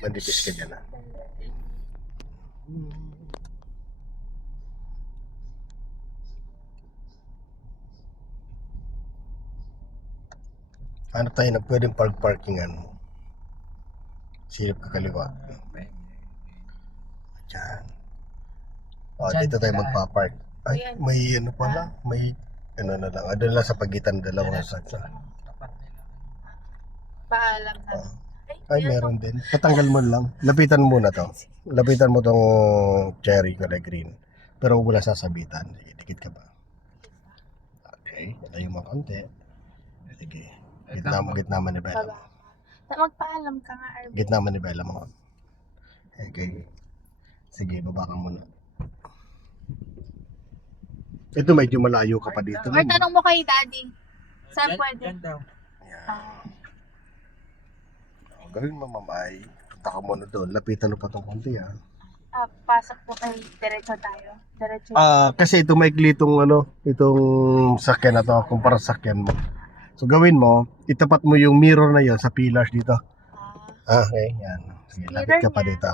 Manipis ka dyan ah. Ano tayo na pwedeng parkingan? Silip ka kaliwa. Diyan. O, dito tayo magpa-park. Ay, may ano pala, may ano na lang. Doon lang sa pagitan ng dalawang sakyan. Paalam na. Ay, meron din. Tatanggal mo lang. Lapitan mo na to. Lapitan mo tong cherry kulay green. Pero wala sasabitan. Sige, dikit ka ba? Okay. Layo mo konti. Sige. Gitna manibela mo. Magpaalam ka nga, Arvin. Gitna manibela mo. Okay. Sige, baba ka muna. Ito medyo malayo ka pa dito. Or tanong mo kay Daddy. Saan pwede? Gawin mo, mamay. Punta ka muna doon. Lapitan mo pa itong konti, ha? Pasok po kay diretso tayo. Diretso. Kasi ito maikli itong sakyan na to, kumpara sa sakyan mo. So, gawin mo, itapat mo yung mirror na yon sa pillars dito. Okay, yan. Sige, lapit ka pa dito.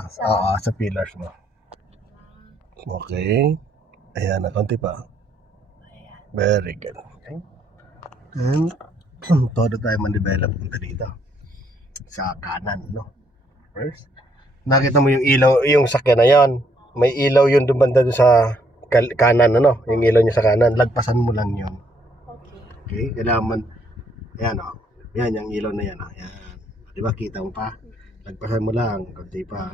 Sa pillars mo. Okay. Ayan, na konti pa. Very good. Okay. And, todo tayo man-develop punta dito. Sa kanan, no? First, nakita mo yung ilaw, yung sakyan na yan. May ilaw yun doon banda doon sa kanan, ano? Yung ilaw niya sa kanan. Lagpasan mo lang yun. Okay? Kailangan, yan, oh. Yan, yung ilaw na yan, oh. Yan. Di ba, kita mo pa? Lagpasan mo lang, konti pa.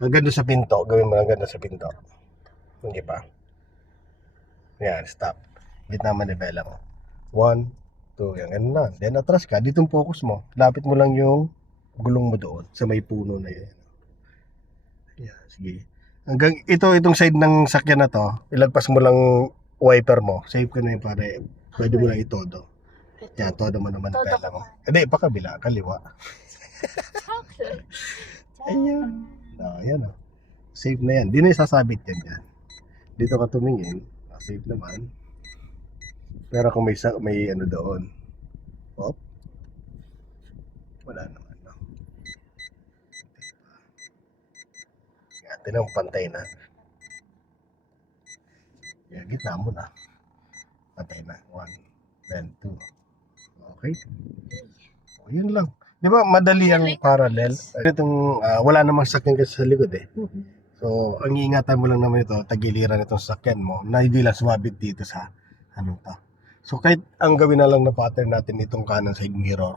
Hanggang doon sa pinto, gawin mo hanggang doon sa pinto. Hindi pa. Yan, stop. Gitna manibela mo. 1, 2, yan, ganun lang. Then, atras ka, ditong focus mo. Lapit mo lang yung gulong mo doon sa may puno na yan. Yan, sige. Hanggang itong side ng sakyan na to, ilagpas mo lang wiper mo. Save ka na yung pare. Pwede mo lang itodo. Yan, todo mo naman manibela mo. Hindi, pakabila, kaliwa. Ayan. Ayan, oh. Safe na yan. Di na isasabit yan dyan. Dito ka tumingin. Safe naman. Pero kung may ano doon. Hop. Wala naman. No? Yan, tinang pantay na. Yan, gitna mo na. Pantay na. 1, then 2. Okay? O, yun lang. Di ba madali ang parallel? Itong wala namang sakyan kasi sa likod eh. So, ang iingatan mo lang naman ito, tagiliran itong sakyan mo na hindi lang sumabit dito sa ano to. So, kahit ang gawin na lang na pattern natin itong kanan side mirror,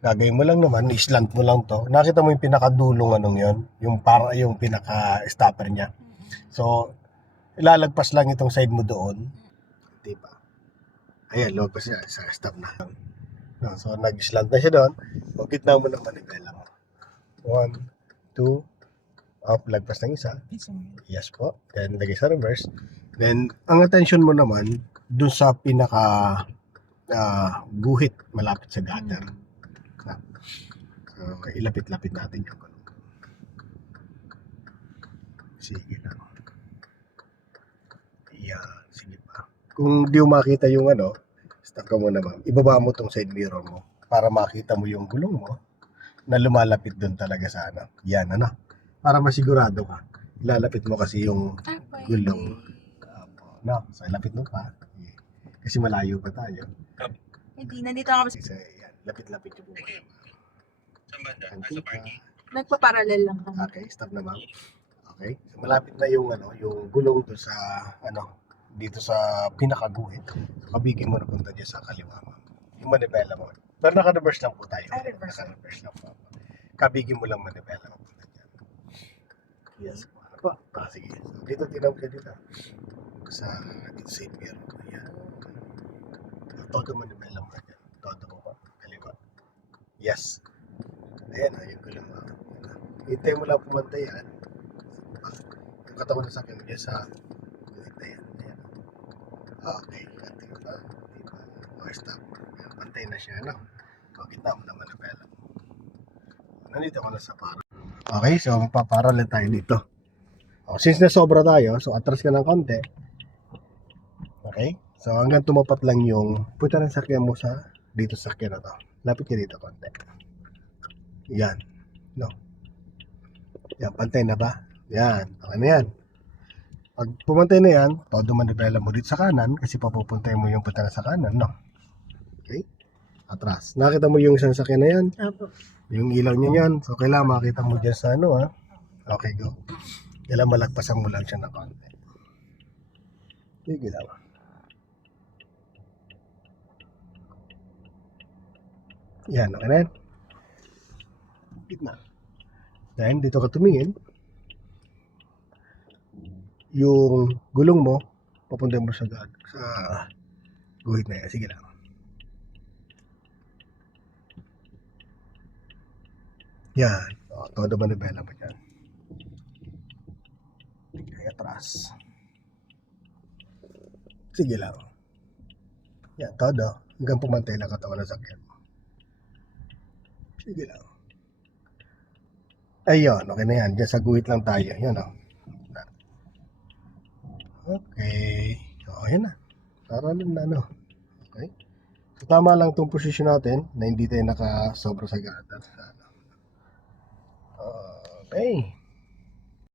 gagawin mo lang naman, islant mo lang to. Nakita mo yung pinakadulong anong yon, yung pinaka-stopper niya. So, ilalagpas lang itong side mo doon. Diba? Ayan, lagpas siya. Stop na. No, so, nag-slant na siya doon. So, gitna mo ng manibela mo. 1, 2, up, lagpas ng isa. Yes po. Then, lagay sa reverse. Then, ang attention mo naman, dun sa pinaka guhit, malapit sa gutter. So, ilapit-lapit natin yung gulong. Sige lang. Yan, sige pa. Kung di mo makita yung stop ka muna ma'am. Ibaba mo tong side mirror mo para makita mo yung gulong mo na lumalapit dun talaga sa Yan, para masigurado ka. Ilalapit mo kasi yung gulong. No, so lapit mo pa. Kasi malayo pa tayo. Hindi, nandito ako. So, yan, lapit-lapit yung buhay. Saan banda? Sa parking? Nagpa-parallel lang kami. Okay, stop na ma'am. Okay, so malapit na yung yung gulong to sa dito sa pinakaguhit. So, kabigin mo na punta dyan sa kaliwa ma'am. Yung manibela mo. Pero naka-reverse lang po tayo. Naka-reverse lang po. Kabigin mo lang manibela mo punta dyan. Yes po. Ano po? Sige. So, dito tinawag ka dito. Sa dito sa mirror ko. Yan. Todo manibela mo dyan. Todo mo pa. Kaliwa. Yes. Ayan, yung gulong mo. Hintay mo lang pumantay yan. Yung katawan na sa akin dyan sa guhit na yan. Ayan. Okay. Hintay ko pa. Okay, stop. Pantay na siya, no? Kita mo naman na pala. Nandito ko na sa para. Okay, so mapaparallel tayo dito. Since nasobra tayo, so atras ka ng konti. Okay? So hanggang tumapat lang yung punta ng sakyan mo sa dito sa sakyan na to. Lapit ka dito konti. Yan. No. Yan, pantay na ba? Yan, okay na yan. Pag pumantay na yan, todo manibela mo dito sa kanan kasi papupuntay mo yung punta na sa kanan, no? Okay? Atras. Nakita mo yung sasakyan na yan? Opo. Yung ilaw niya yan. So, kailangan makita mo dyan sa ano, ha? Okay, go. Kailangan malagpasan mo lang siya na konti. Sige lang. Yan, okay na yan. Gitna. Then, dito ka tumingin. Yung gulong mo, papunta mo sa guhit na yan. Sige lang. Yan. O, todo manibela mo dyan. Kaya atras. Sige lang. Yan, todo. Hanggang pumantay lang katawan ng sakyan. Sige lang. Ayun, okay na yan. Diyan sa guhit lang tayo. Yan o. Okay. O, yan na. Para lang na, no? Okay. So, tama lang itong posisyon natin na hindi tayo nakasobra sa gata. Okay.